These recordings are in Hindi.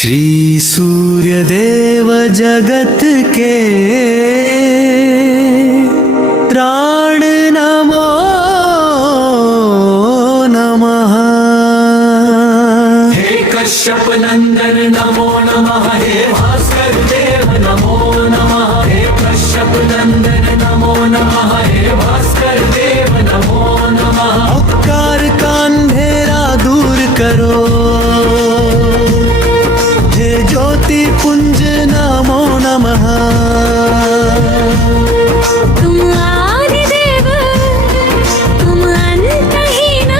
श्री सूर्यदेव जगत के प्राण नमो नमः। हे कश्यप नंदन नमो नमः। हे भास्कर देव नमो नमः। हे कश्यप नंदन नमो नमः। हे भास्कर देव नमो नमः। उपकार का अंधेरा दूर करो, हे ज्योति पुंज नमो नमः। तुम आदि देव, तुम अंतहीन,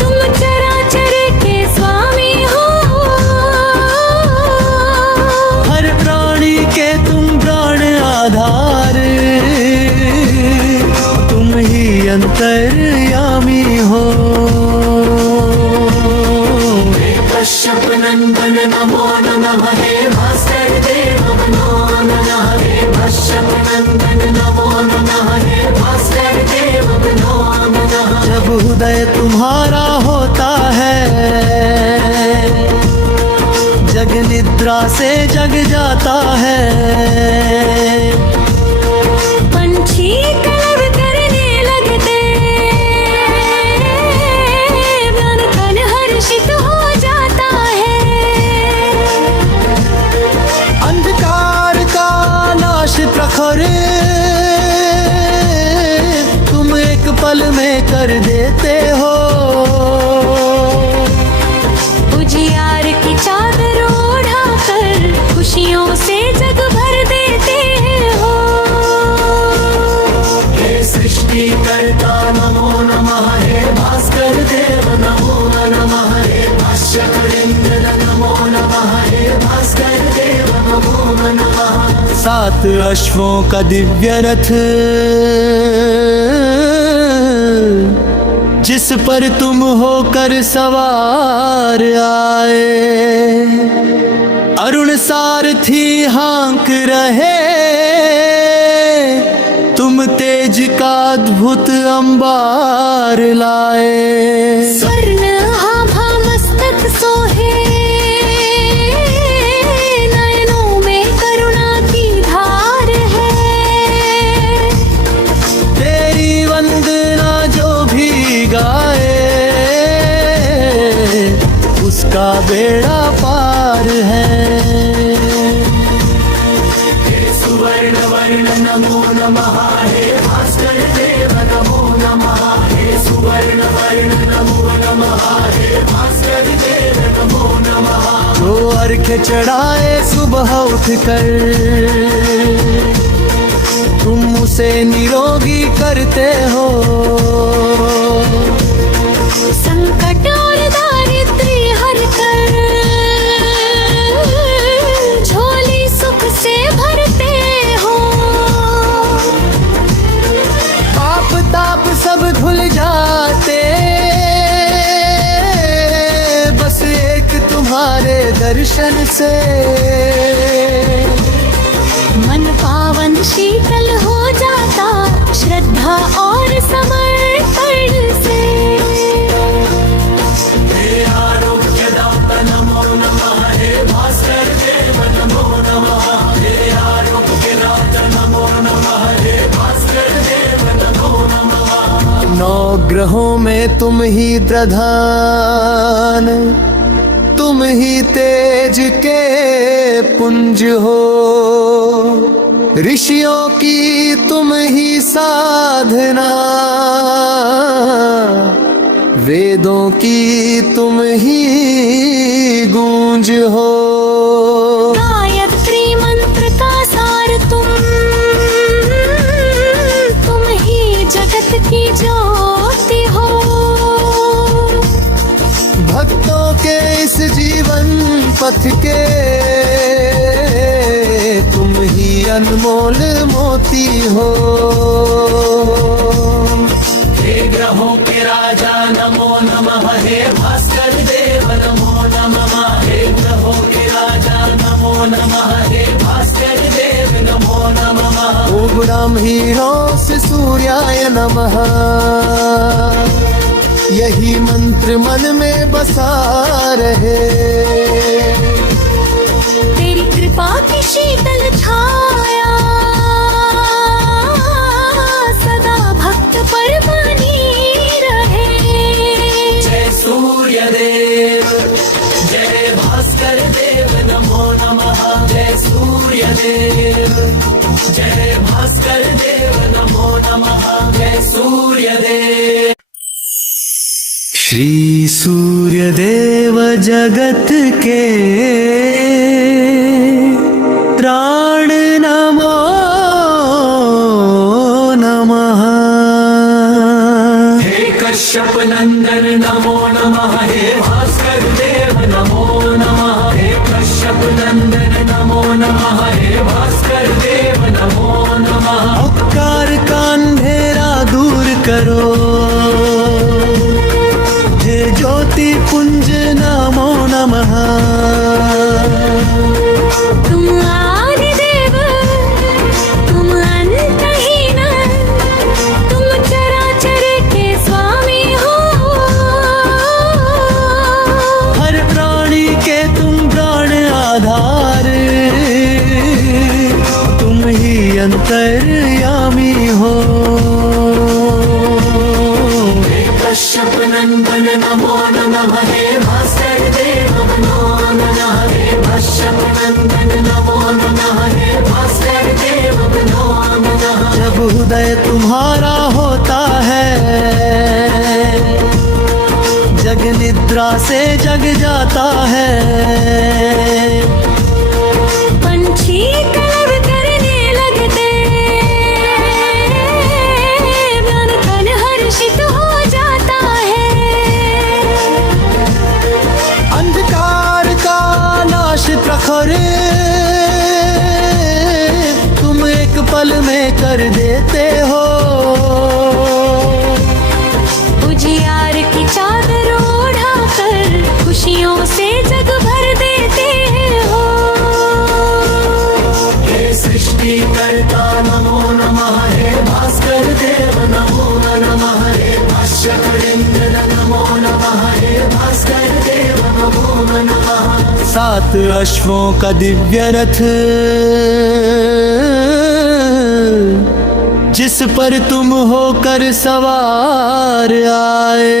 तुम चराचर के स्वामी हो। हर प्राणी के तुम प्राण आधार, तुम ही अंतर्यामी हो। कश्यप नंदन नमो नमः। हे भास्कर देव नमो नमः। हे कश्यप नंदन नमो नमः। हे भास्कर देव नमो नमः। जब हृदय तुम्हारा होता है, जग निद्रा से जग जाता है। पंछी कलरव करने लगते, मन तन हर्षित हो जाता है। अंधकार का नाश प्रखर तुम एक पल में कर देते हो। उजियार की चादर ओढ़ाकर खुशियों से जग भर देते हो। हे सृष्टि कर्ता नमो नमः। हे भास्कर देव नमो नमः। हे कश्यप नंदन नमो नमः। हे भास्कर देव नमो नमः। 7 अश्वों का दिव्य रथ जिस पर तुम होकर सवार आए, अरुण सारथी हाँक रहे, तुम तेज का अद्भुत अंबार लाए। स्वर्ण आभा मस्तक सोहे, नयनों में करुणा की धार है। तेरी वंदना जो भी गाए, उसका बेड़ा पार है। हे सुवर्ण वर्ण नमो नमः। हे भास्कर देव नमो नमः। हे सुवर्ण वर्ण नमो नमः। हे भास्कर देव नमो नमः। जो अर्घ्य चढ़ाए सुबह उठकर, तुम उसे निरोगी करते हो। संकट और दारिद्र्य हर कर झोली सुख से भरते हो। पाप ताप सब धुल जाते, बस एक तुम्हारे दर्शन से। मन पावन शीतल हो जाता श्रद्धा और समर्पण से। हे आरोग्यदाता नमो नमः। हे भास्कर देव नमो नमः। हे आरोग्यदाता नमो नमः। हे भास्कर देव नमो नमः। 9 ग्रहों में तुम ही प्रधान, तुम ही तेज के पुंज हो। ऋषियों की तुम ही साधना, वेदों की तुम ही गूंज हो। गायत्री मंत्र का सार तुम ही जगत की ज्योति हो। भक्तों के इस जीवन पथ के तुम ही अनमोल मोती हो। हे ग्रहों के राजा नमो नमः। हे भास्कर देव नमो नमः। हे ग्रहों के राजा नमो नमः। हे भास्कर देव नमो नमः। ओम ब्रह्मीणों से सूर्याय नमः। यही मंत्र मन में बसा रहे। शीतल छाया सदा भक्त पर बनी रहे। जय सूर्य देव जय भास्कर देव नमो नमः। जय सूर्य देव जय भास्कर देव नमो नमः। जय सूर्य देव। श्री सूर्य देव जगत के प्राण नमो नमः। हे कश्यप नंदन नमो नमः। हे भास्कर देव नमो नमः। हे कश्यप नंदन नमो नमः। हे भास्कर देव नमो नमः। उपकार का अंधेरा दूर करो, हे ज्योति पुंज नमो नमः। तुम आदिदेव तुम अंतहीन तुम चराचर के स्वामी हो। हर प्राणी के तुम प्राण आधार, तुम ही अंतर्यामी हो। हे कश्यप नंदन नमो नमः। हे भास्कर देव नमो नमः। हे कश्यप नंदन नमो नमः। हे भास्कर देव नमो नमः। जब हृदय तुम्हारा होता है, जग निद्रा से जग जाता है। पंछी कलरव करने लगते, मन तन हर्षित हो जाता है। अंधकार का नाश प्रखर तुम एक पल में कर देते हो। उजियार की चादर ओढ़ाकर खुशियों से जग भर देते हो। हे सृष्टि कर्ता नमो नमः। हे भास्कर देव नमो नमः। हे कश्यप नंदन नमो नमः। हे भास्कर देव नमो नमः। 7 अश्वों का दिव्य रथ जिस पर तुम होकर सवार आए,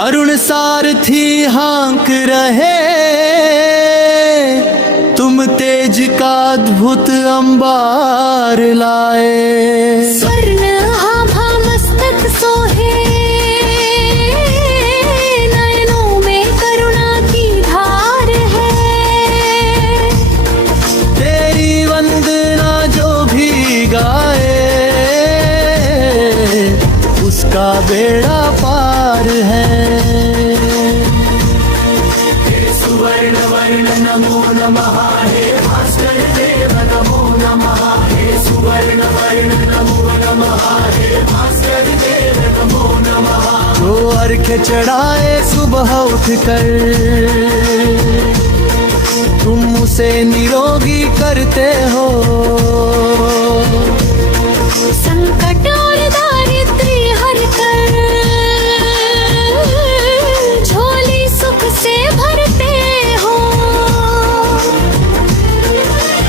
अरुण सारथी हाँक रहे, तुम तेज का अद्भुत अंबार लाए। स्वर्ण आभा मस्तक सोहे, नयनों में करुणा की धार है। तेरी वंदना जो भी गाए, उसका बेड़ा पार है। हे सुवर्ण वर्ण नमो नमः। हे भास्कर देव नमो नमः। हे सुवर्ण वर्ण नमो नमः। हे भास्कर देव नमो नमः। जो अर्घ्य चढ़ाए सुबह उठकर, तुम उसे निरोगी करते हो। संकट और दारिद्र्य हर कर झोली सुख से भरते हो।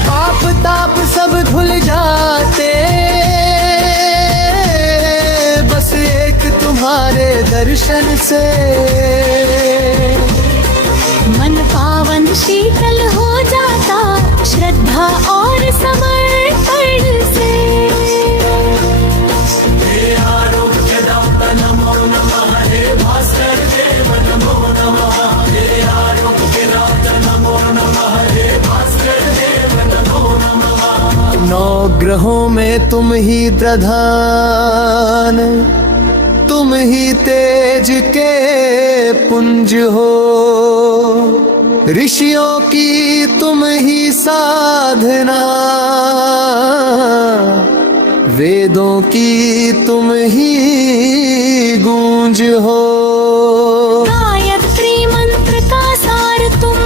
पाप ताप सब धुल जाते, बस एक तुम्हारे दर्शन से। मन पावन शीतल हो जाता श्रद्धा और समर्पण से। हे आरोग्यदाता नमो नमः। हे भास्कर देव नमो नमः। हे आरोग्यदाता नमो नमः। हे भास्कर देव नमो नमः। 9 ग्रहों में तुम ही प्रधान, तुम ही तेज के पुंज हो। ऋषियों की तुम ही साधना, वेदों की तुम ही गूंज हो। गायत्री मंत्र का सार तुम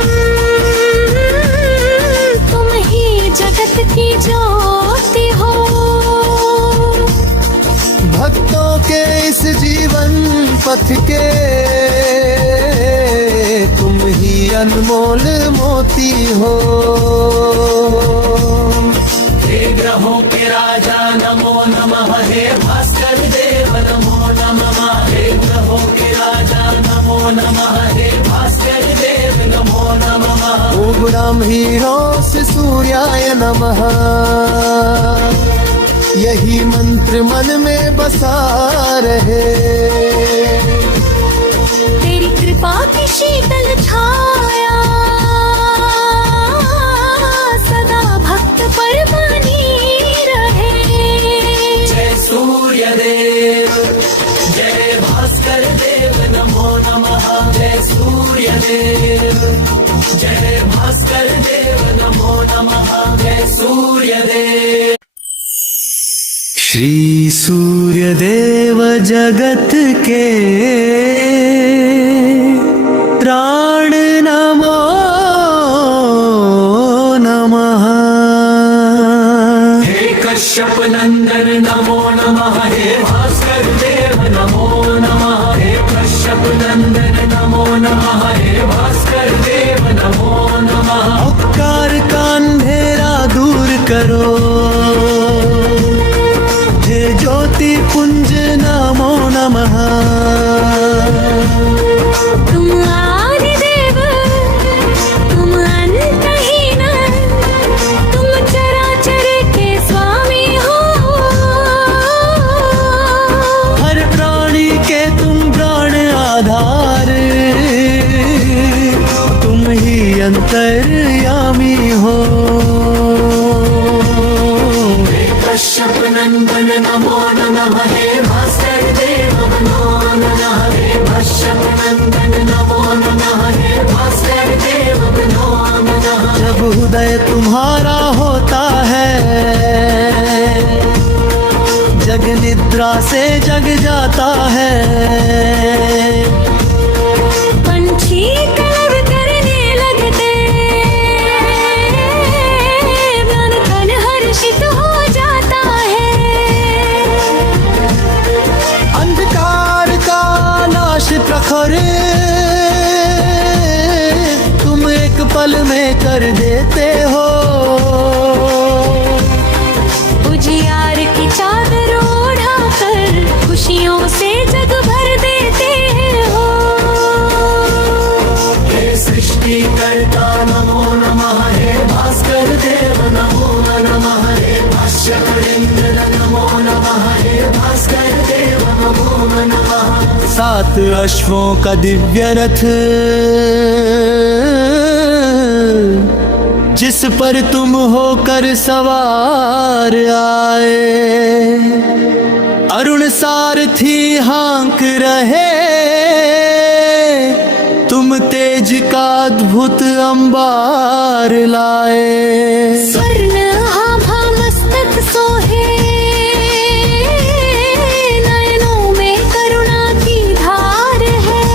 ही जगत की ज्योति हो। भक्तों के इस जीवन पथ के तुम ही अनमोल मोती हो। हे ग्रहों के राजा नमो नमः, हे भास्कर देव नमो नमः। हे ग्रहों के राजा नमो नमः, हे भास्कर देव नमो नमः। ओम ब्रह्मीणों से सूर्याय नमः, यही मंत्र मन में बसा रहे। तेरी कृपा की शीतल छाया सदा भक्त पर बनी रहे। जय सूर्य देव, जय भास्कर देव नमो नमः। जय सूर्य देव, जय भास्कर देव नमो नमः। जय सूर्य देव। श्री सूर्य देव जगत के प्राण नमो नमः। हे कश्यप नंदन नमो नमः, हे भास्कर देव नमो नमः। हे कश्यप नंदन नमो नमः, हे भास्कर देव नमो नमः। उपकार का अंधेरा दूर करो, हे ज्योति पुंज नमो नमः। तुम आदि देव, तुम अंतहीन, तुम चराचर के स्वामी हो। हर प्राणी के तुम प्राण आधार, तुम ही अंतर्यामी हो। हे कश्यप नंदन नमो नमः, हे भास्कर देव नमो नमः। हे कश्यप नंदन नमो नमः, हे भास्कर देव नमो नमः। जब हृदय तुम्हारा होता है, जग निद्रा से जग जाता है। पंछी कलरव करने लगते, मन तन हर्षित हो जाता है। अंधकार का नाश प्रखर तुम एक पल में कर देते हो। उजियार की चादर ओढ़ाकर खुशियों से जग भर देते हो। हे सृष्टि कर्ता नमो नमः, हे भास्कर देव नमो नमः। हे कश्यप नंदन नमो नमः, हे भास्कर देव नमो नमः। 7 अश्वों का दिव्य रथ जिस पर तुम होकर सवार आए, अरुण सारथी हाँक रहे, तुम तेज का अद्भुत अंबार लाए। स्वर्ण आभा मस्तक सोहे, नयनों में करुणा की धार है।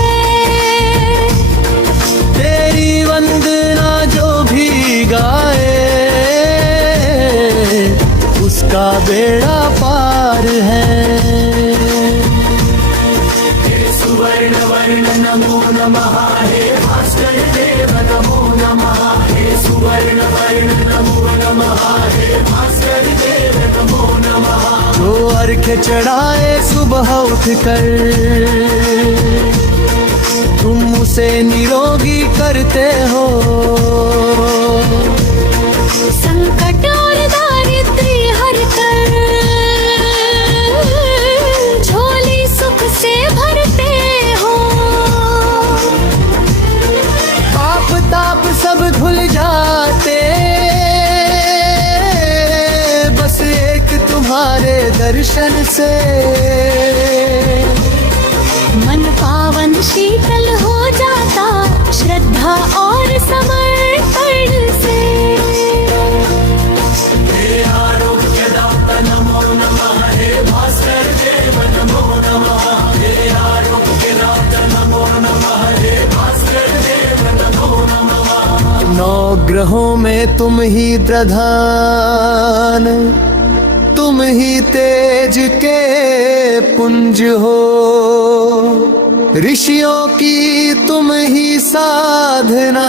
तेरी वंदना जो भी गाए, उसका बेड़ा पार है। हे सुवर्ण वर्ण नमो नमः, हे भास्कर देव नमो नमः। हे सुवर्ण वर्ण नमो नमः, हे भास्कर देव नमो नमः। जो अर्घ्य चढ़ाए सुबह उठकर, तुम उसे निरोगी करते हो। संकट और दारिद्र्य हरकर झोली सुख से भरते हो। पाप ताप सब धुल जाते, बस एक तुम्हारे दर्शन से। मन पावन शीतल हो जाता श्रद्धा और समर्पण से। हे आरोग्यदाता नमो नमः, हे भास्कर देव नमो नमः। हे आरोग्यदाता नमो नमः, हे भास्कर देव नमो नमः। 9 ग्रहों में तुम ही प्रधान, तुम ही तेज के पुंज हो। ऋषियों की तुम ही साधना,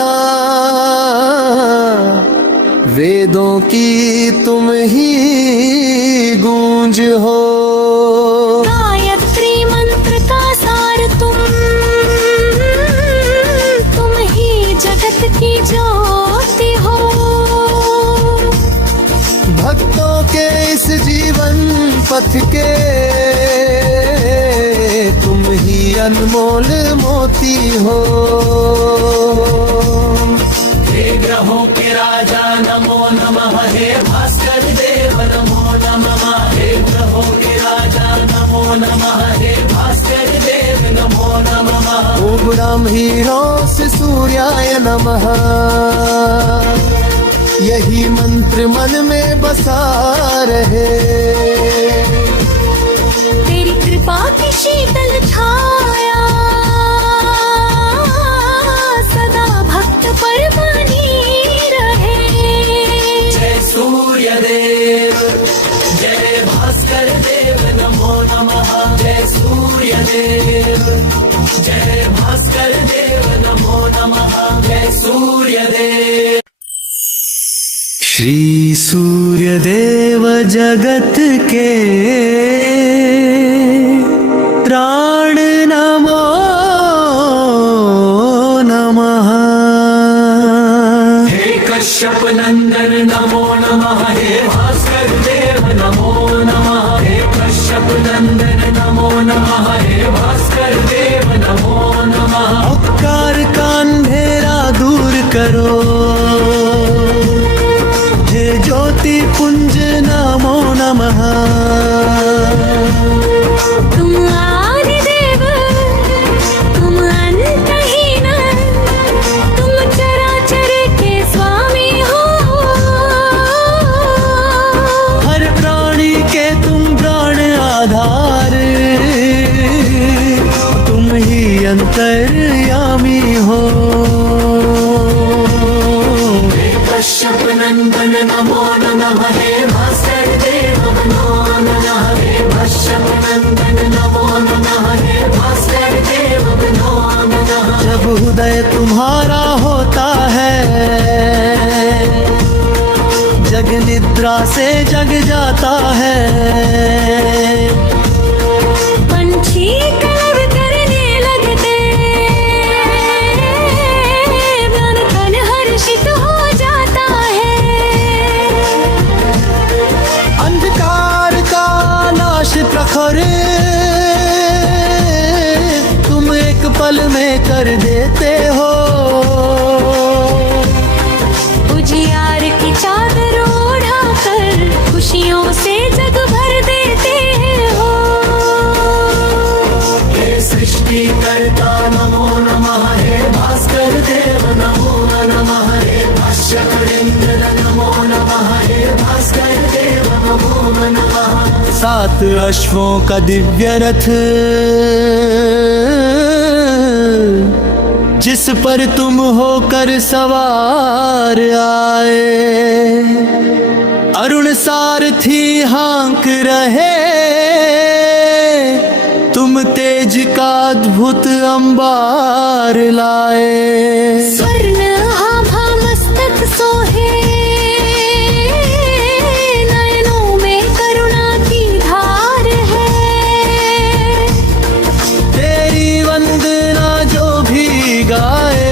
वेदों की तुम ही गूंज हो। गायत्री मंत्र का सार तुम ही जगत की ज्योति हो। भक्तों के इस जीवन पथ के तुम ही अनमोल मोती हो। हे ग्रहों के राजा नमो नमः, हे भास्कर देव नमो नमः। हे ग्रहों के राजा नमो नमः, हे भास्कर देव नमो नमः। ओम ब्रह्मीणों से सूर्याय नमः, यही मंत्र मन में बसा रहे। तेरी कृपा की शीतल छाया सदा भक्त पर बनी रहे। जय सूर्य देव, जय भास्कर देव नमो नमः। जय सूर्य देव, जय भास्कर देव नमो नमः। जय सूर्य देव। श्री सूर्य देव जगत के प्राण नमो नमः। हे कश्यप नंदन नमो नमः, हे भास्कर देव नमो नमः। हे कश्यप नंदन नमो नमः, हे भास्कर देव नमो नमः। उपकार का अंधेरा दूर करो, हे ज्योति पुंज नमो नमः। तुम आदि देव, तुम अंतहीन, तुम चराचर के स्वामी हो। हर प्राणी के तुम प्राण आधार, तुम ही अंतर्यामी हो। कश्यप नंदन नमो नमः, हे भास्कर देव नमो नमः। हे कश्यप नंदन नमो नमः, हे भास्कर देव नमो नमः। जब हृदय तुम्हारा होता है, जग निद्रा से जग जाता है। पंछी कलरव करने लगते, मन तन हर्षित हो जाता है। अंधकार का नाश प्रखर तुम एक पल में कर देते हो। उजियार की चादर ओढ़ाकर खुशियों से जग भर देते हो। हे सृष्टि करता नमो नमः, हे भास्कर देव नमो नमः। हे कश्यप नंदन नमो नमः, हे भास्कर देव नमो नमः। 7 अश्वों का दिव्य रथ जिस पर तुम होकर सवार आए, अरुण सारथी हाँक रहे, तुम तेज का अद्भुत अंबार लाए। स्वर्ण आभा मस्तक सोहे, नयनों में करुणा की धार है। तेरी वंदना जो भी गाए,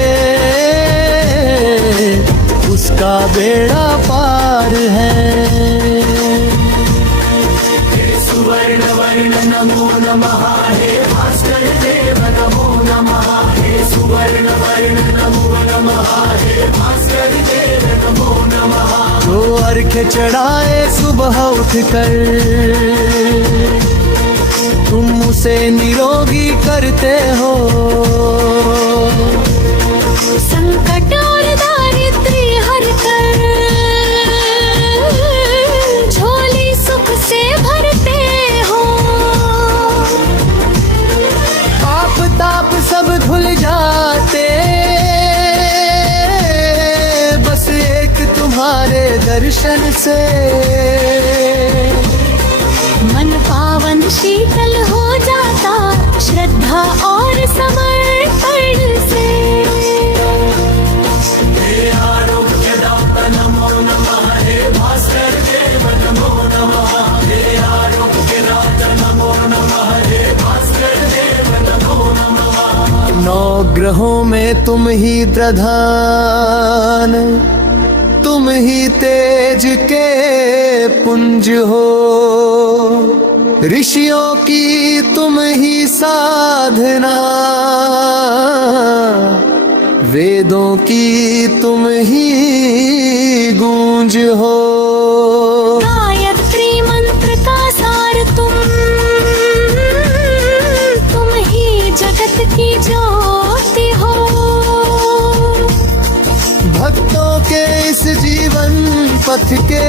उसका बेड़ा पार है। हे सुवर्ण वर्ण नमो नमः, हे भास्कर देव नमो नमः। हे सुवर्ण वर्ण नमो नमः, हे भास्कर देव नमो नमः। जो अर्घ्य चढ़ाए सुबह उठकर, तुम उसे निरोगी करते हो। संकट और दारिद्र्य हरकर झोली सुख से भरते हो। पाप ताप सब धुल जाते, बस एक तुम्हारे दर्शन से। मन पावन शीतल हो जाता, श्रद्धा और समर्पण से। हे आरोग्यदाता नमो नमः, हे भास्कर देव नमो नमः, हे आरोग्यदाता नमो नमः, हे भास्कर देव नमो नमः। नौ ग्रहों में तुम ही प्रधान, तुम ही तेज के पुंज हो, ऋषियों की तुम ही साधना, वेदों की तुम ही गूंज हो। गायत्री मंत्र का सार तुम ही जगत की ज्योति हो। भक्तों के इस जीवन पथ के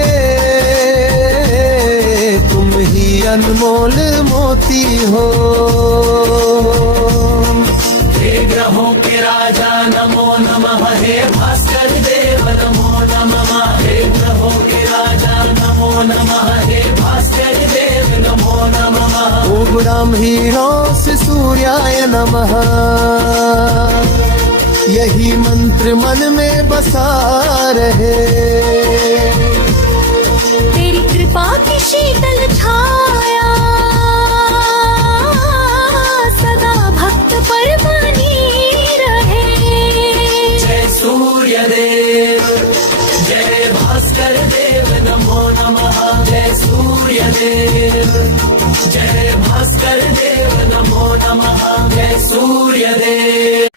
तुम ही अनमोल मोती हो। हे ग्रहों के राजा नमो नमः, हे भास्कर देव नमो नमः, हे ग्रहों के राजा नमो नमः, हे भास्कर देव नमो नमः। ओम ब्रह्मीणों से सूर्याय नमः, यही मंत्र मन में बसा रहे। तेरी कृपा की शीतल छाया सदा भक्त पर बनी रहे। जय सूर्य देव, जय भास्कर देव नमो नमः, जय सूर्य देव, जय भास्कर देव नमो नमः, जय सूर्य देव।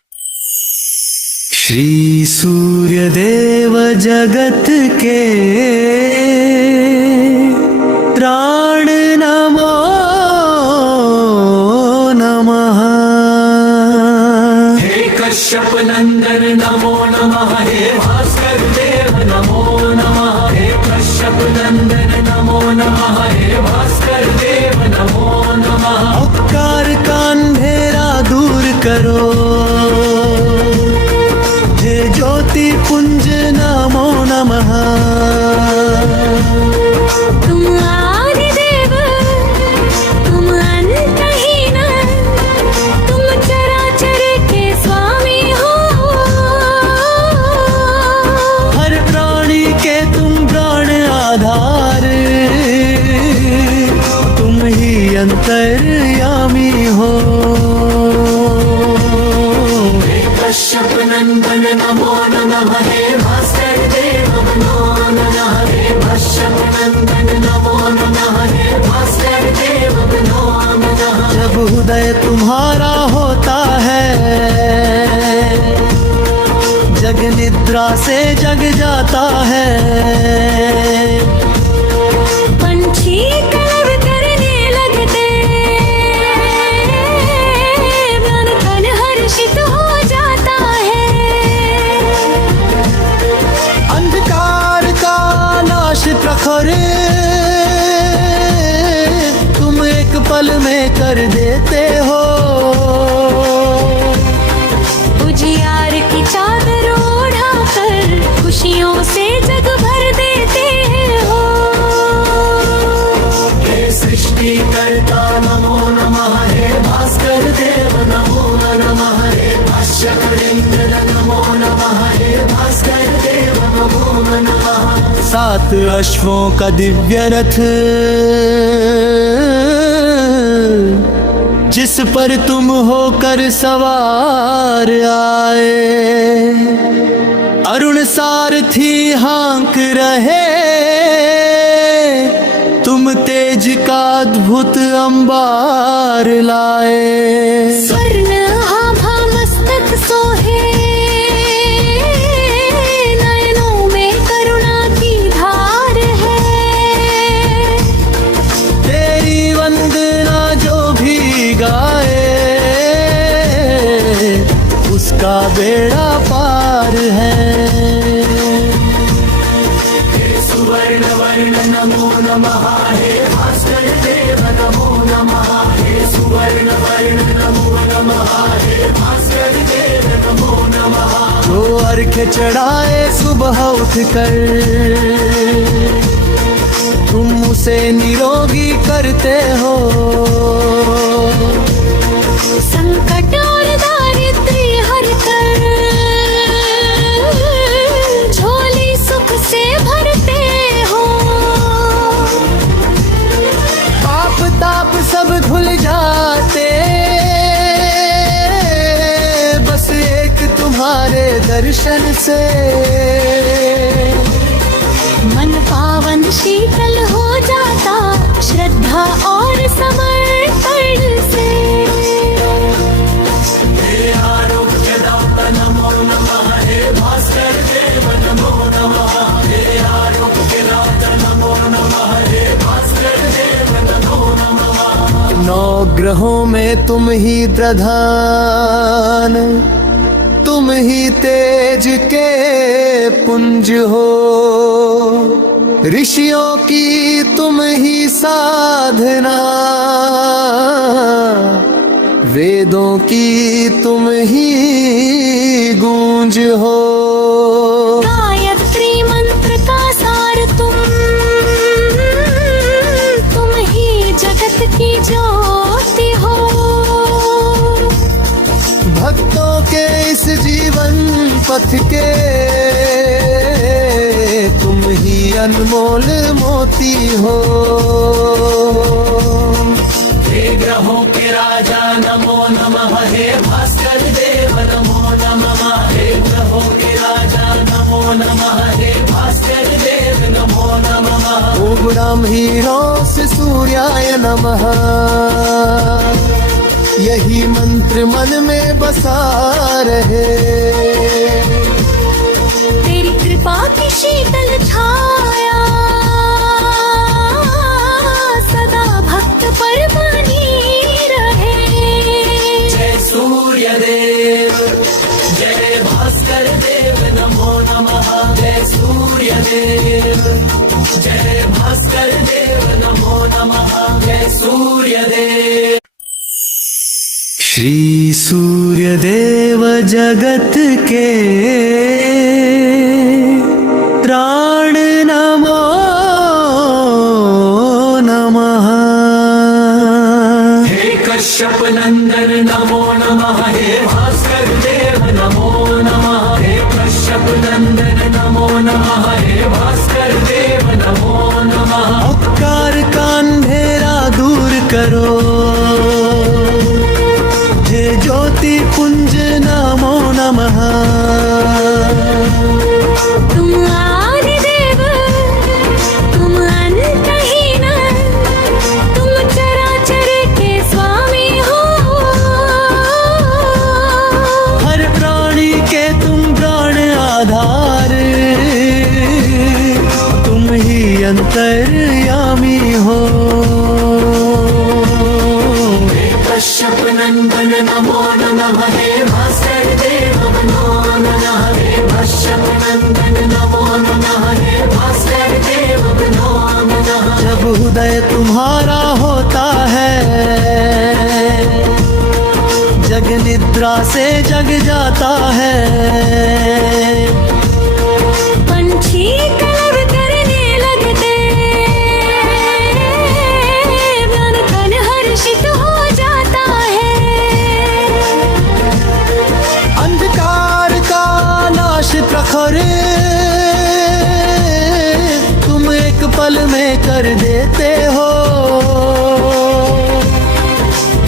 श्री सूर्य देव जगत के प्राण नमो नमः। हे कश्यप नंदन नमो नमः, हे भास्कर देव नमो नमः, हे कश्यप नंदन नमो नमः, हे भास्कर देव नमो नमः। उपकार का अंधेरा दूर करो, हे ज्योति पुंज नमो नमः। तुम आदि देव, तुम अंतहीन, तुम चराचर के स्वामी हो। हर प्राणी के तुम प्राण आधार, तुम ही अंतर्यामी हो। कश्यप नंदन नमो नमः, हे भास्कर देव नमो नमः, हे कश्यप नंदन नमो नमः, हे भास्कर देव नमो नमः। जब हृदय तुम्हारा होता है, जग निद्रा से जग जाता है। पंछी कलरव करने लगते, मन तन हर्षित हो जाता है। अंधकार का नाश प्रखर तुम एक पल में कर देते हो। उजियार की चादर ओढ़ाकर खुशियों से जग भर देते हो। हे सृष्टि कर्ता नमो नमः, हे भास्कर देव नमो नमः, हे कश्यप नंदन नमो नमः, हे भास्कर देव नमो नमः। 7 अश्वों का दिव्य रथ जिस पर तुम होकर सवार आए, अरुण सारथी हाँक रहे, तुम तेज का अद्भुत अंबार लाए। स्वर्ण आभा मस्तक सोहे, नयनों में करुणा की धार है। तेरी वंदना जो भी गाए, उसका बेड़ा पार है। हे सुवर्ण वर्ण नमो नमः, हे भास्कर देव नमो नमः, हे सुवर्ण वर्ण नमो नमः, हे भास्कर देव नमो नमः। जो अर्घ्य चढ़ाए सुबह उठकर, तुम उसे निरोगी करते हो। संकट और दारिद्र्य हर कर झोली सुख से भरते हो। पाप ताप सब धुल जाते बस एक तुम्हारे दर्शन से। मन पावन शीतल हो जाता श्रद्धा और समर्पण से। हे आरोग्यदाता नमो नमः, हे भास्कर देव नमो नमः। हे आरोग्यदाता नमो नमः, हे भास्कर देव नमो नमः। नौ ग्रहों में तुम ही प्रधान, तुम ही तेज के पुंज हो। ऋषियों की तुम ही साधना, वेदों की तुम ही गूंज हो। गायत्री मंत्र का सार तुम ही जगत की ज्योति हो। भक्तों के इस जीवन पथ के तुम ही अनमोल मोती हो। हे ग्रहों के राजा नमो नमः, हे भास्कर देव नमो नमः। हे ग्रहों के राजा नमो नमः, हे भास्कर देव नमो नमः। ओम ब्रह्मीरों से सूर्याय नमः, यही मंत्र मन में बसा रहे। तेरी कृपा की शीतल छाया सदा भक्त पर बनी रहे। जय सूर्य देव, जय भास्कर देव नमो नमः। जय सूर्य देव, जय भास्कर देव नमो नमः। जय सूर्य देव। श्री सूर्य देव जगत के प्राण नमो नमः। हे कश्यप नंदन नमो नमः, हे भास्कर देव नमो नमः। हे कश्यप नंदन नमो नमः, हे भास्कर देव नमो नमः। उपकार का अंधेरा दूर करो, हे ज्योति पुंज नमो नमः। तुम आदि देव, तुम अंतहीन, तुम चराचर के स्वामी हो। हर प्राणी के तुम प्राण आधार, तुम ही अंतर्यामी हो। कश्यप नंदन नमो नमः, हे भास्कर देव नमो नमः। हे कश्यप नंदन नमो नमः, हे भास्कर देव नमो नमः। जब हृदय तुम्हारा होता है, जग निद्रा से जग जाता है। पंछी कलरव करने लगते, मन तन हर्षित हो जाता है। अंधकार का नाश प्रखर तुम एक पल में कर देते हो।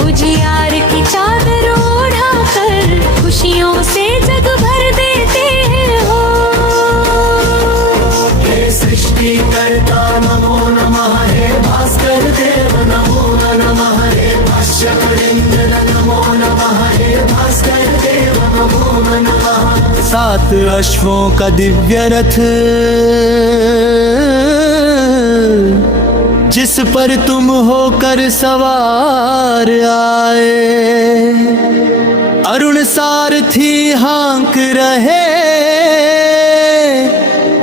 उजियार की चादर ओढ़ाकर खुशियों से जग भर देते हो। हे सृष्टि कर्ता नमो नमः, हे भास्कर देव नमो नमः। हे कश्यप नंदन नमो नमः, हे भास्कर देव नमो नमः। 7 अश्वों का दिव्य रथ जिस पर तुम होकर सवार आए, अरुण सारथी हाँक रहे,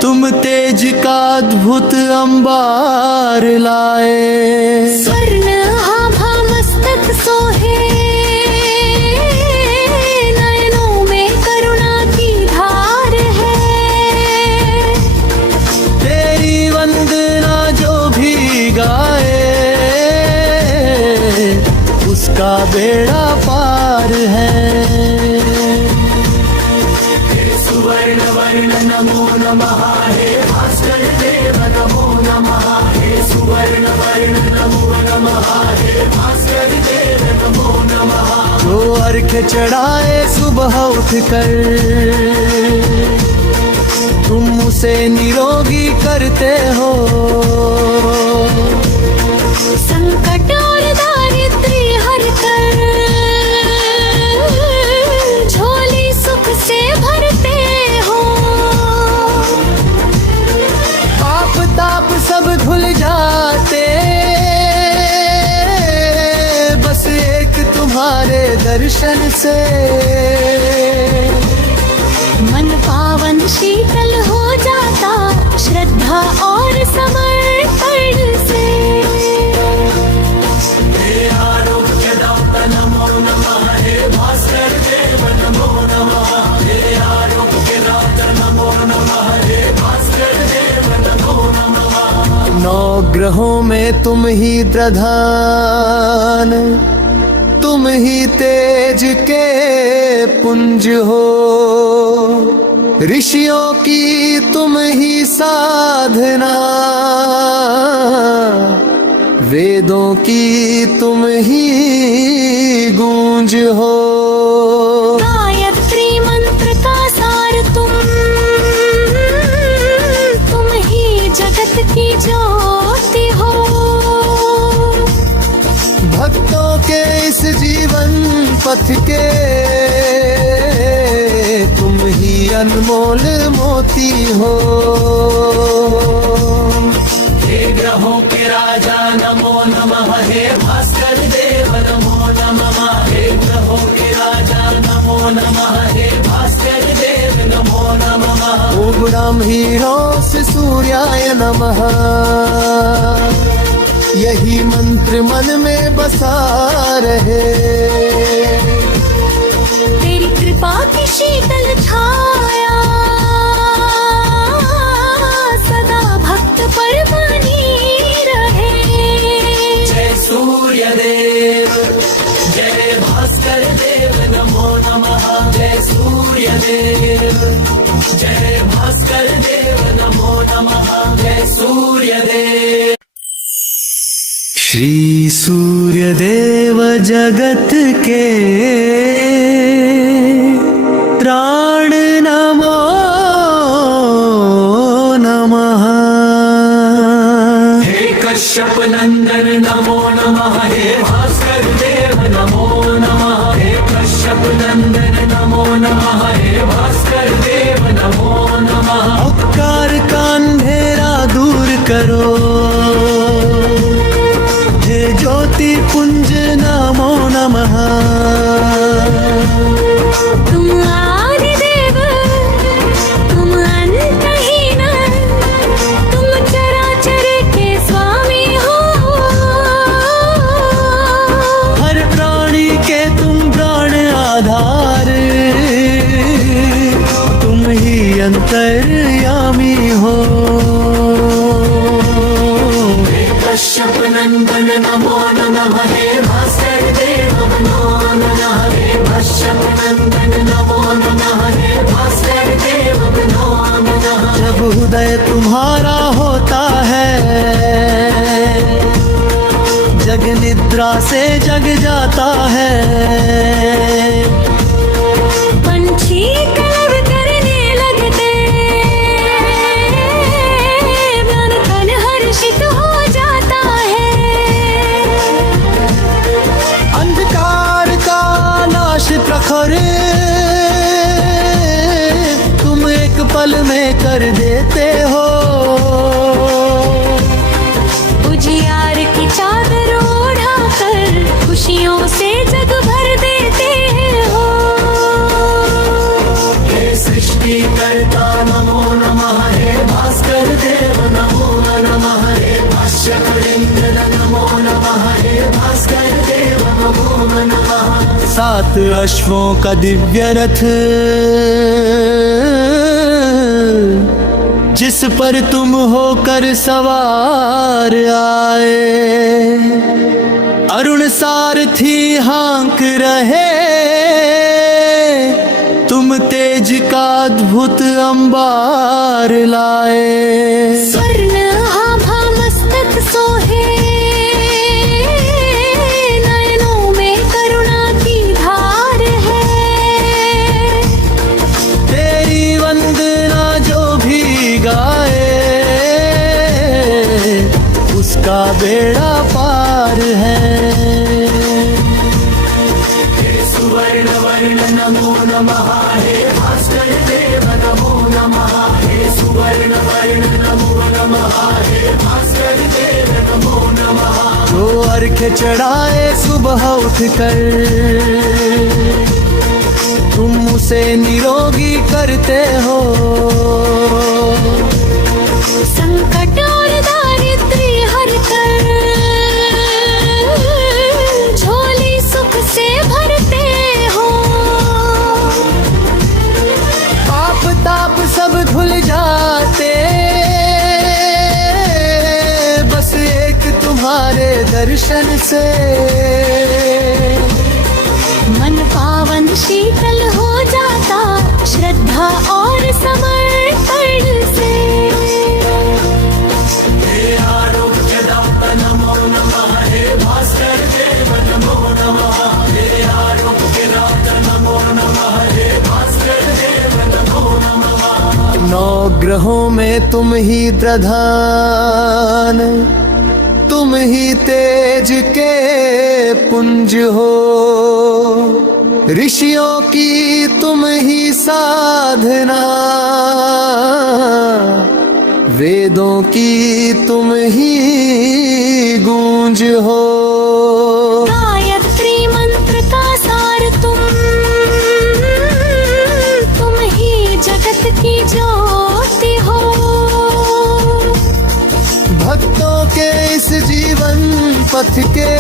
तुम तेज का अद्भुत अंबार लाए। स्वर्ण आभा मस्तक सोहे, नयनों में करुणा की धार है। तेरी वंदना जो भी गाए, उसका बेड़ा पार सुवर्ण वर्ण नमो नमः हे भास्कर देव नमो नमः हे सुवर्ण वर्ण नमो नमः हे भास्कर देव नमो नमः जो अर्घ्य चढ़ाए सुबह उठकर तुम उसे निरोगी करते हो। संकट और दारिद्र्य हर कर झोली सुख से भरते हो। पाप ताप सब धुल जाते बस एक तुम्हारे दर्शन से। मन पावन शीतल हो जाता श्रद्धा और समर्पण से। हे आरोग्यदाता नमो नमः हे भास्कर देव नमो नमः हे आरोग्यदाता नमो नमः हे भास्कर देव नमो नमः। नौ ग्रहों में तुम ही प्रधान, तुम ही तेज के पुंज हो। ऋषियों की तुम ही साधना, वेदों की तुम ही गूंज हो। गायत्री मंत्र का सार तुम ही जगत की ज्योति हो। भक्तों के इस जीवन पथ के तुम ही अनमोल मोती हो। हे ग्रहों के राजा नमो नमः हे भास्कर देव नमो नमः हे ग्रहों के राजा नमो नमः हे भास्कर देव नमो नमः। ओम ब्रह्मीणों से सूर्याय नमः, यही मंत्र मन में बसा रहे। तेरी कृपा की शीतल छाया सदा भक्त पर बनी रहे। जय सूर्य देव जय भास्कर देव नमो नमः जय सूर्य देव जय भास्कर देव नमो नमः जय सूर्य देव। श्री सूर्य देव जगत के प्राण नमो नमः। हे कश्यप नंदन नमो नमः हे भास्कर देव नमो नमः हे कश्यप नंदन नमो नमः हे भास्कर देव नमो नमः। उपकार का अंधेरा दूर करो, हे ज्योति पुंज नमो नमः। तुम आदि देव तुम अंतहीन तुम चराचर के स्वामी हो। हर प्राणी के तुम प्राण आधार, तुम ही अंतर्यामी हो। हे कश्यप नंदन नमो नमः हे भास्कर देव नमो नमः हे कश्यप नंदन नमो नमः हे भास्कर देव नमो नमः। जब हृदय तुम्हारा होता है जग निद्रा से जग जाता है। पंछी कलरव करने लगते मन तन हर्षित हो जाता है। अंधकार का नाश प्रखर तुम एक पल में कर देते हो। उजियार की चादर ओढ़ाकर खुशियों से जग भर देते हो। हे सृष्टि कर्ता नमो नमः हे भास्कर देव नमो नमः हे कश्यप नंदन नमो नमः हे भास्कर देव नमो नमः। 7 अश्वों का दिव्य रथ जिस पर तुम होकर सवार आए, अरुण सारथी हाँक रहे तुम तेज का अद्भुत अंबार लाए। स्वर्ण आभा मस्तक सोहे, नयनों में करुणा की धार है। तेरी वंदना जो भी गाए, उसका बेड़ा पार है। सुवर्ण वर्ण नमो नमः, हे भास्कर देव नमो नमः। हे सुवर्ण वर्ण नमो नमः, हे भास्कर देव नमो नमः। जो अर्घ्य चढ़ाए सुबह उठकर, तुम उसे निरोगी करते हो। संकट और दारिद्र्य हरकर, झोली सुख से भरते हो। पाप ताप सब धुल जाते, बस एक तुम्हारे दर्शन से। मन पावन शीतल हो जाता, श्रद्धा और समर्पण से। हे आरोग्यदाता नमो नमः, हे भास्कर देव नमो नमः। हे आरोग्यदाता नमो नमः, हे भास्कर देव नमो नमः। नौ ग्रहों में तुम ही प्रधान, तुम ही तेज के पुंज हो। ऋषियों की तुम ही साधना, वेदों की तुम ही गूंज हो। गायत्री मंत्र का सार तुम ही जगत की ज्योति हो। भक्तों के इस जीवन पथ के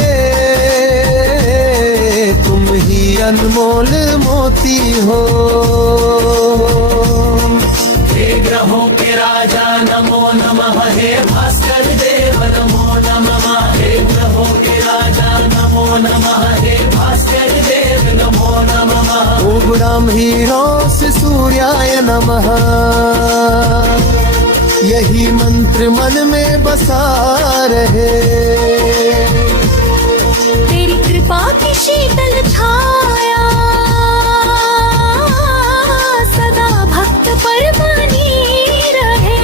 तुम ही अनमोल मोती हो। हे ग्रहों के राजा नमो नमः, हे भास्कर देव नमो नमः। हे ग्रहों के राजा नमो नमः, हे भास्कर देव नमो नमः। ओम ब्राह्मीणों से सूर्याय नमः, यही मंत्र मन में बसा रहे। तेरी कृपा की शीतल छाया, सदा भक्त पर बनी रहे।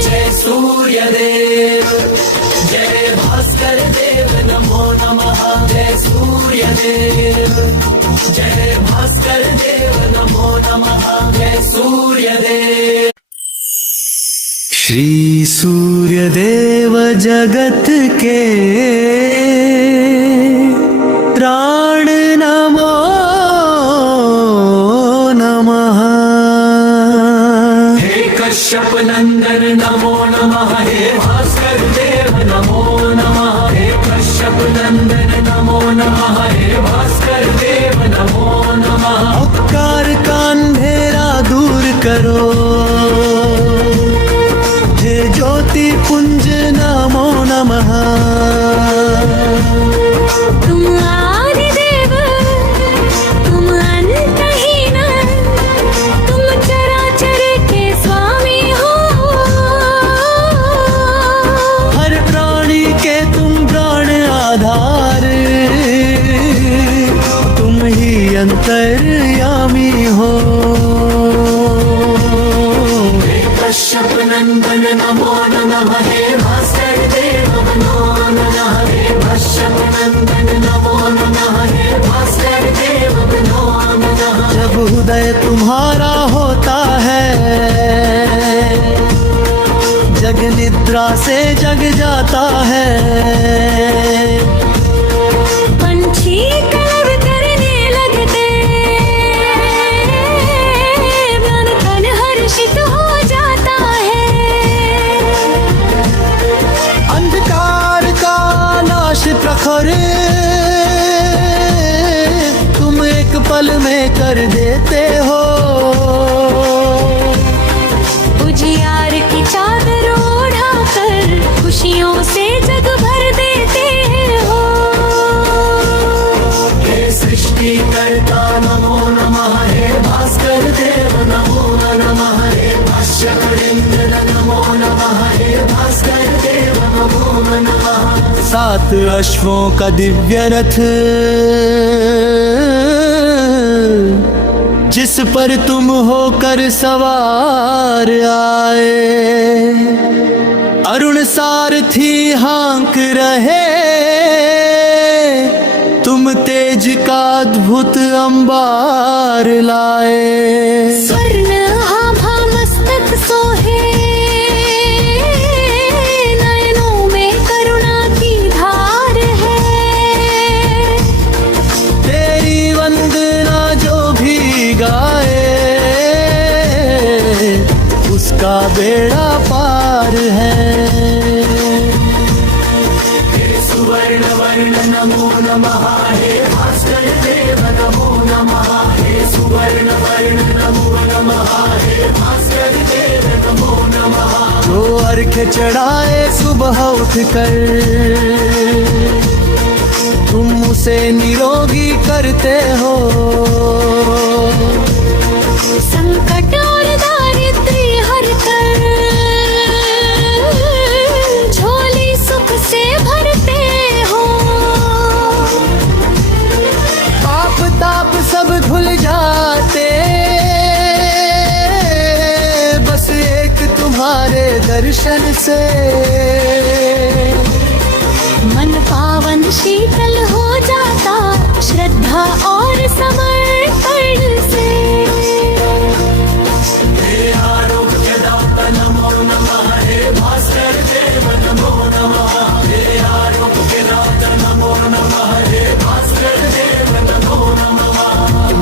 जय सूर्य देव, जय भास्कर देव नमो नमः। जय सूर्य देव, जय भास्कर देव नमो नमः। जय सूर्य देव। श्री सूर्य देव जगत के प्राण नमो नमः। हे कश्यप नंदन नमो नमः, हे भास्कर देव नमो नमः। हे कश्यप नंदन नमो नमः, हे भास्कर देव नमो नमः। उपकार का अंधेरा दूर करो, हे ज्योति पुंज नमो नमः। तुम आदि देव, तुम अंतहीन, तुम चराचर के स्वामी हो। हर प्राणी के तुम प्राण आधार, तुम ही अंतर्यामी हो। कश्यप नंदन नमो नमः, हे भास्कर देव नमो नमः। हे कश्यप नंदन नमो नमः, हे भास्कर देव नमो नमः। जब हृदय तुम्हारा होता है, जग निद्रा से जग जाता है। पंछी कलरव करने लगते, मन तन हर्षित हो जाता है। अंधकार का नाश प्रखर तुम एक पल में कर देते हो। उजियार की चादर ओढ़ाकर खुशियों से जग भर देते हो। हे सृष्टि करता नमो नमः, हे भास्कर देव नमो सात अश्वों का दिव्य रथ, जिस पर तुम होकर सवार आए। अरुण सारथी हाँक रहे, तुम तेज का अद्भुत अंबार लाए। स्वर्ण आभा मस्तक सोहे, नयनों में करुणा की धार है। तेरी वंदना जो भी गाए, उसका बेड़ा पार है। सुवर्ण वर्ण नमो नमः, हे भास्कर देव नमो नमः। हे सुवर्ण वर्ण नमो नमः, हे भास्कर देव नमो नमः। जो अर्घ्य चढ़ाए सुबह उठकर, तुम उसे निरोगी करते हो। संकट और दारिद्र्य हरकर, झोली सुख से भरते हो। पाप ताप सब धुल जाते, बस एक तुम्हारे दर्शन से। मन पावन शीतल हो जाता, श्रद्धा और समर्पण से। हे आरोग्यदाता नमो नमः, हे भास्कर देव नमो नमः। हे आरोग्यदाता नमो नमः, हे भास्कर देव नमो नमः।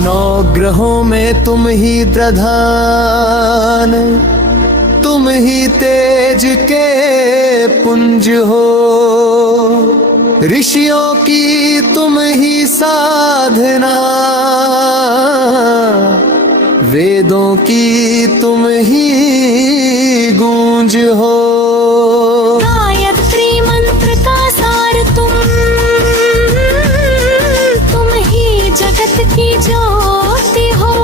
नौ ग्रहों में तुम ही प्रधान, तुम ही तेज के पुंज हो। ऋषियों की तुम ही साधना, वेदों की तुम ही गूंज हो। गायत्री मंत्र का सार तुम ही जगत की ज्योति हो।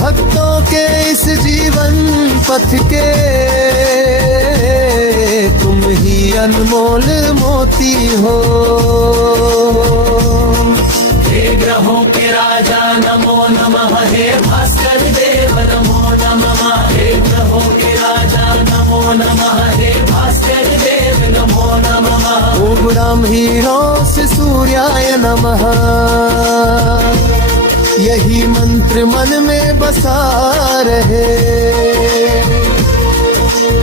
भक्तों के इस जीवन पथ के तुम ही अनमोल मोती हो। हे ग्रहों के राजा नमो नमः, हे भास्कर देव नमो नमः। हे ग्रहों के राजा नमो नमः, हे भास्कर देव नमो नमः। ओम ब्रह्मीरों से सूर्याय नमः, यही मंत्र मन में बसा रहे।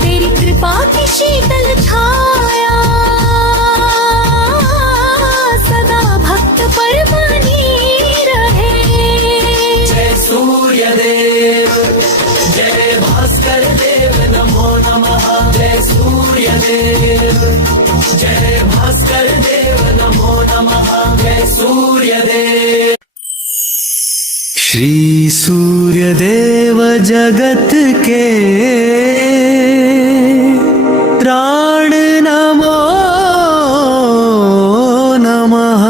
तेरी कृपा की शीतल छाया, सदा भक्त पर बनी रहे। जय सूर्य देव, जय भास्कर देव नमो नमः। जय सूर्य देव, जय भास्कर देव नमो नमः। जय सूर्य देव। श्री सूर्य देव जगत के त्राण नमो नमः।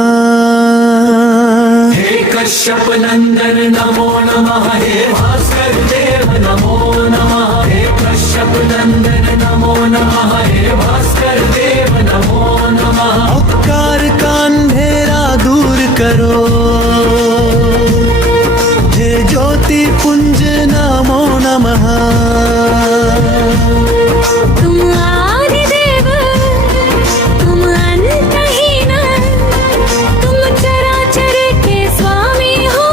हे कश्यप नंदन नमो नमः, हे भास्कर देव नमो नमः। हे कश्यप नंदन नमो नमः, हे भास्कर देव नमो नमः। उपकार का अंधेरा दूर करो, हे ज्योति पुंज नमो नमः। तुम आदि देव, तुम अंतहीन, तुम चराचर के स्वामी हो।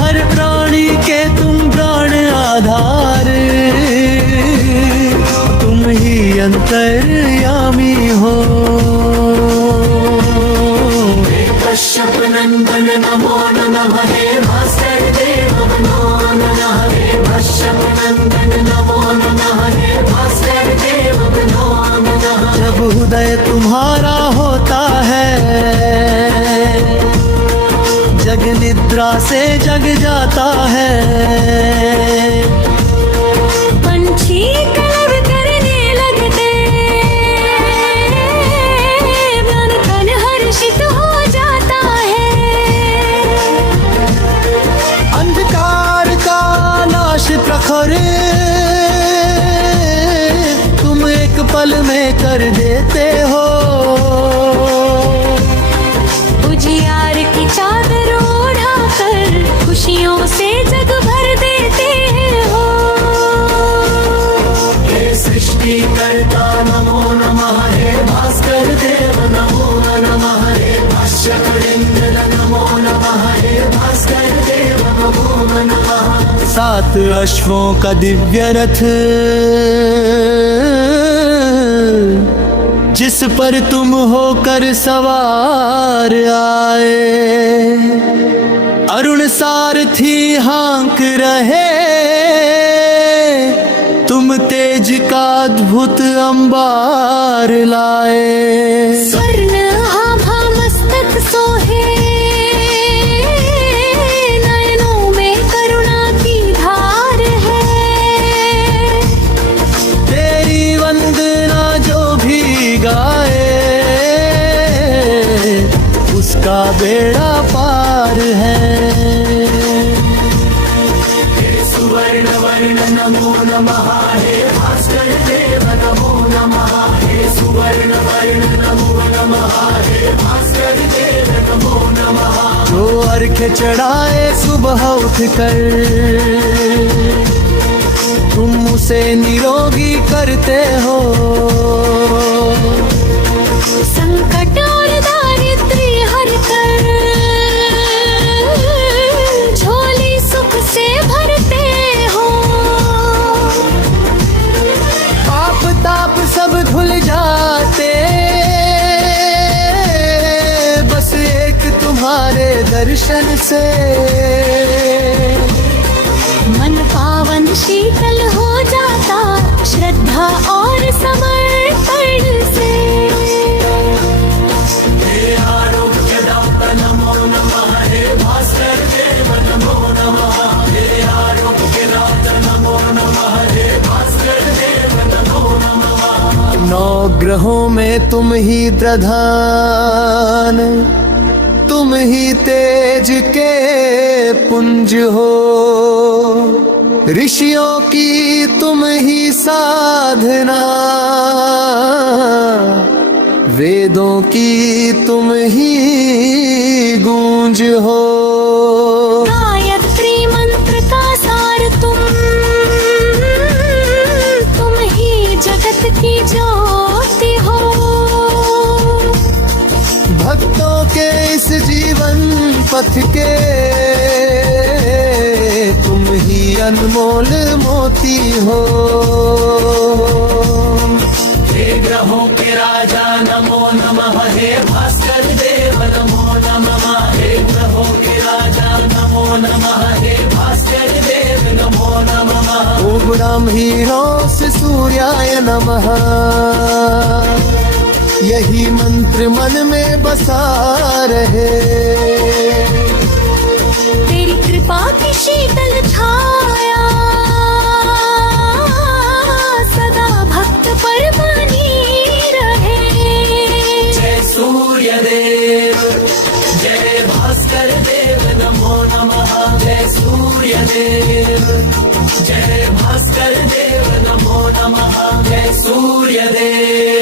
हर प्राणी के तुम प्राण आधार, तुम ही अंतर्यामी हो। कश्यप नंदन नमो नमः, हे भास्कर देव नमो नमः। हे कश्यप नंदन नमो नमः, हे भास्कर देव नमो नमः। जब हृदय तुम्हारा होता है, जग निद्रा से जग जाता है। पंछी कलरव करने लगते, मन तन हर्षित हो जाता है। अंधकार का नाश प्रखर, पल में कर देते हो। उजियार की चादर ओढ़ाकर खुशियों से जग भर देते हो। हे सृष्टि कर्ता नमो नमः, हे भास्कर देव नमो नमः, हे भाष्यकरेन्द्र नमो नमः, हे भास्कर देव नमो नमः। 7 अश्वों का दिव्य रथ जिस पर तुम होकर सवार आए, अरुण सारथी हाँक रहे, तुम तेज का अद्भुत अंबार लाए। स्वर्ण आभा मस्तक सोहे, नयनों में करुणा की धार है। तेरी वंदना जो भी गाए, उसका बेड़ा पार है। हे सुवर्ण वर्ण नमो नमः, हे भास्कर देव नमो नमः, हे सुवर्ण वर्ण नमो नमः, हे भास्कर देव नमो नमः। जो अर्घ्य चढ़ाए सुबह उठकर, तुम उसे निरोगी करते हो। संकट और दारिद्र्य हर कर झोली सुख से भरते हो। पाप ताप सब धुल जाते, बस एक तुम्हारे दर्शन से। मन पावन शीतल हो जाता श्रद्धा और समर्पण से। हे आरोग्यदाता नमो नमः, हे भास्कर देव नमो नमः, हे आरोग्यदाता नमो नमः, हे भास्कर देव नमो नमः। 9 ग्रहों में तुम ही प्रधान, तुम ही तेज के पुंज हो। ऋषियों की तुम ही साधना, वेदों की तुम ही गूंज हो। गायत्री मंत्र का सार तुम ही जगत की ज्योति हो। भक्तों के इस जीवन पथ के तुम ही अनमोल मोती हो। हे ग्रहों के राजा नमो नमः, हे भास्कर देव नमो नमः, हे ग्रहों के राजा नमो नमः, हे भास्कर देव नमो नमः। ओम ब्रह्मीणों से सूर्याय नमः, यही मंत्र मन में बसा रहे। तेरी कृपा की शीतल छाया सदा भक्त पर बनी रहे। जय सूर्य देव, जय भास्कर देव नमो नमः, जय सूर्य देव, जय भास्कर देव नमो नमः, जय सूर्य देव।